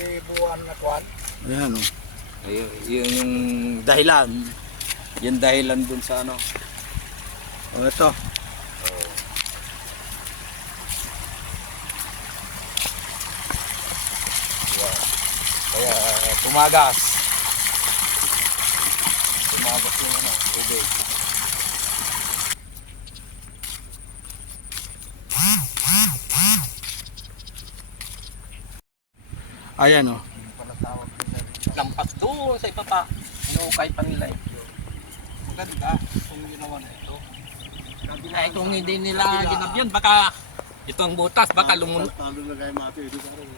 Hindi buwan na kwan. Ayan o. Ayun, yun yung dahilan. Yung dahilan dun sa ano. O ito. Kaya tumagas. Tumagas yung ano, tubig. Ayan o. Lampas doon sa ipapa. Inuukay pa nila eh. Maganda kung ginawa na ito. Ay kung hindi nila ginabyan, baka ito ang butas, baka lumunod. Talo na kayo mati. Ito sa rin.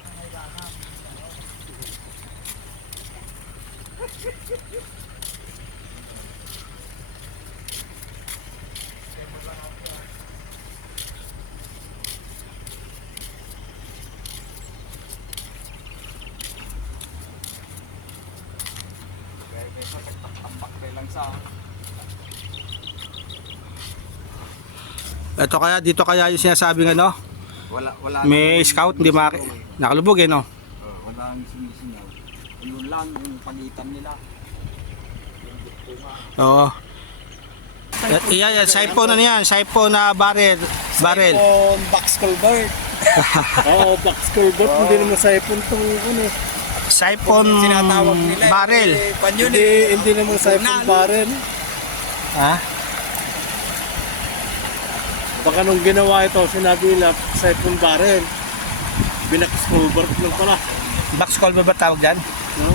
lang sa Ito kaya, dito kaya yung sinasabing ano, Wala, wala. may scout, hindi maki... Nakalubog eh, no? Wala ang sinisingaw. Yun lang yung pagitan nila. Oo. Yan, yan, yan, siphon ano yan, siphon na barrel, barrel. On box culvert. Oo, box curve. Hindi naman sa ipon itong ano. Siphon Sinatawag nila. barrel. Eh, kwan yun Hindi, eh. hindi naman sa ipon Nal. barrel. Ha? Baka nung ginawa ito, sinabi nila sa ipon barrel. Binak-culvert lang pala. Box culvert ba tawag dyan? No?